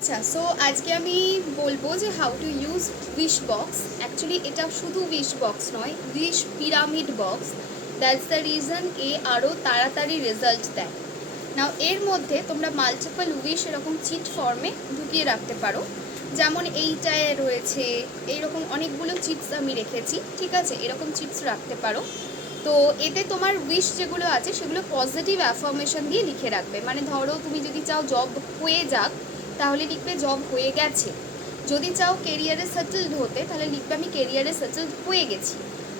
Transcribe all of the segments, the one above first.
আচ্ছা, সো আজকে আমি বলবো যে how to use wish box. Actually এটা শুধু উইশ বক্স নয়, wish pyramid box. That's the reason এ আরও তাড়াতাড়ি রেজাল্ট দেয়। নাও এর মধ্যে তোমরা মাল্টিপল উইশ এরকম চিট ফর্মে ঢুকিয়ে রাখতে পারো। যেমন এইটায় রয়েছে, এইরকম অনেকগুলো চিটস আমি রেখেছি, ঠিক আছে? এরকম চিটস রাখতে পারো। তো এতে তোমার উইশ যেগুলো আছে সেগুলো পজিটিভ অ্যাফার্মেশন দিয়ে লিখে রাখবে। মানে ধরো তুমি যদি চাও জব হয়ে যাক, তাহলে লিখবে জব হয়ে গেছে। যদি চাও কেরিয়ারে সেটেলড হতে, তাহলে লিখবে আমি কেরিয়ারে সেটেলড হয়ে গেছি।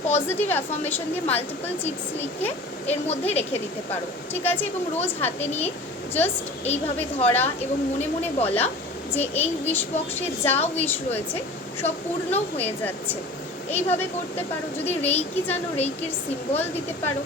পজিটিভ অ্যাফার্মেশন দিয়ে মাল্টিপল চিটস লিখে এর মধ্যে রেখে দিতে পারো, ঠিক আছে? এবং রোজ হাতে নিয়ে জাস্ট এইভাবে ধরা এবং মনে মনে বলা যে এই উইশ বক্সে যা উইশ রয়েছে সব পূর্ণ হয়ে যাচ্ছে। এইভাবে করতে পারো। যদি রেইকি জানো, রেইকির সিম্বল দিতে পারো।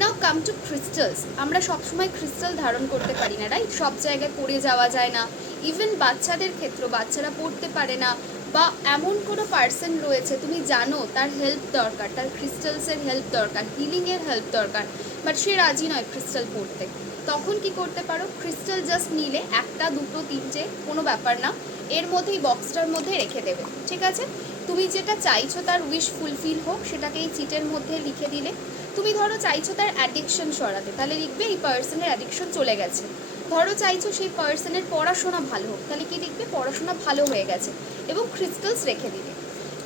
নাও কাম টু ক্রিস্টালস। আমরা সবসময় ক্রিস্টাল ধারণ করতে পারি না, রাইট? সব জায়গায় পড়ে যাওয়া যায় না। ইভেন বাচ্চাদের ক্ষেত্রে, বাচ্চারা পড়তে পারে না, বা এমন কোনো পার্সন রয়েছে তুমি জানো তার হেল্প দরকার, তার ক্রিস্টালসের হেল্প দরকার, হিলিংয়ের হেল্প দরকার, বাট সে রাজি নয় ক্রিস্টাল পড়তে। তখন কি করতে পারো? ক্রিস্টাল জাস্ট নিলে একটা, দুটো, তিনটে, কোনো ব্যাপার না, এর মধ্যেই বক্সটার মধ্যে রেখে দেবে, ঠিক আছে? তুমি যেটা চাইছো তার উইশ ফুলফিল হোক, সেটাকে এই চিটের মধ্যে লিখে দিলে। তুমি ধরো চাইছো তার অ্যাডিকশন সরাতে, তাহলে লিখবে এই পার্সনের অ্যাডিকশন চলে গেছে। ধরো চাইছো সেই পার্সনের পড়াশোনা ভালো হোক, তাহলে কি লিখবে? পড়াশোনা ভালো হয়ে গেছে, এবং ক্রিস্টালস রেখে দিলে।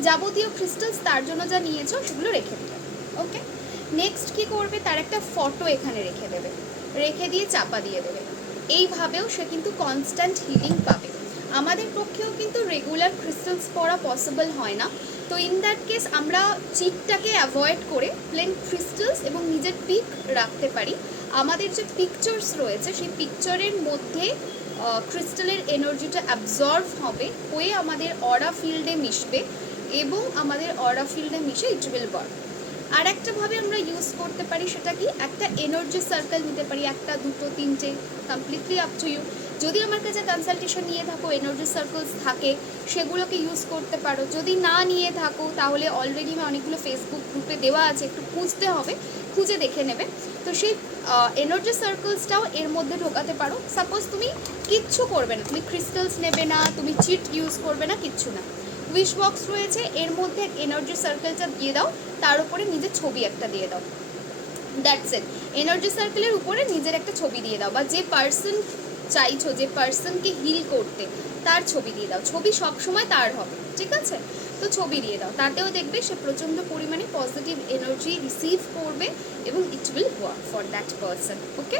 যাবতীয় ক্রিস্টালস তার জন্য যা নিয়েছো সেগুলো রেখে দিলে। ওকে, নেক্সট কি করবে? তার একটা ফটো এখানে রেখে দেবে, রেখে দিয়ে চাপা দিয়ে দেবে। এইভাবেও সে কিন্তু কনস্ট্যান্ট হিলিং পাবে। আমাদের পক্ষেও কিন্তু রেগুলার ক্রিস্টালস পড়া পসিবল হয় না। তো ইন দ্যাট কেস আমরা চিটটাকে অ্যাভয়েড করে প্লেন ক্রিস্টালস এবং নিজের পিক রাখতে পারি। আমাদের যে পিকচার্স রয়েছে সেই পিকচারের মধ্যে ক্রিস্টালের এনার্জিটা অ্যাবজর্ভ হবে, হয়ে আমাদের অরা ফিল্ডে মিশবে, এবং আমাদের অরা ফিল্ডে মিশে ইট উইল ওয়ার্ক। আর একটাভাবে আমরা ইউজ করতে পারি, সেটা কি? একটা এনার্জি সার্কেল নিতে পারি, একটা, দুটো, তিনটে, কমপ্লিটলি আপ টু ইউ। যদি আমার কাছে কনসালটেশন নিয়ে থাকো, এনার্জি সার্কেলস থাকে, সেগুলোকে ইউজ করতে পারো। যদি না নিয়ে থাকো, তাহলে অলরেডি অনেকগুলো ফেসবুক গ্রুপে দেওয়া আছে, একটু খুঁজতে হবে, খুঁজে দেখে নেবে। তো সেই এনার্জি সার্কেলসটাও এর মধ্যে ঢোকাতে পারো। সাপোজ তুমি কিচ্ছু করবে না, তুমি ক্রিস্টালস নেবে না, তুমি চিট ইউজ করবে না, কিচ্ছু না, উইশ বক্স রয়েছে, এর মধ্যে এনার্জি সার্কেলটা দিয়ে দাও, তার উপরে নিজের ছবি একটা দিয়ে দাও। That's it. এনার্জি সার্কেলের উপরে নিজের একটা ছবি দিয়ে দাও, বা যে পার্সন চাইছো, যে পার্সনকে হিল করতে, তার ছবি দিয়ে দাও। ছবি সবসময় তার হবে, ঠিক আছে? তো ছবি দিয়ে দাও, তাতেও দেখবে সে প্রচণ্ড পরিমাণে পজিটিভ এনার্জি রিসিভ করবে, এবং it will work for that person. Okay.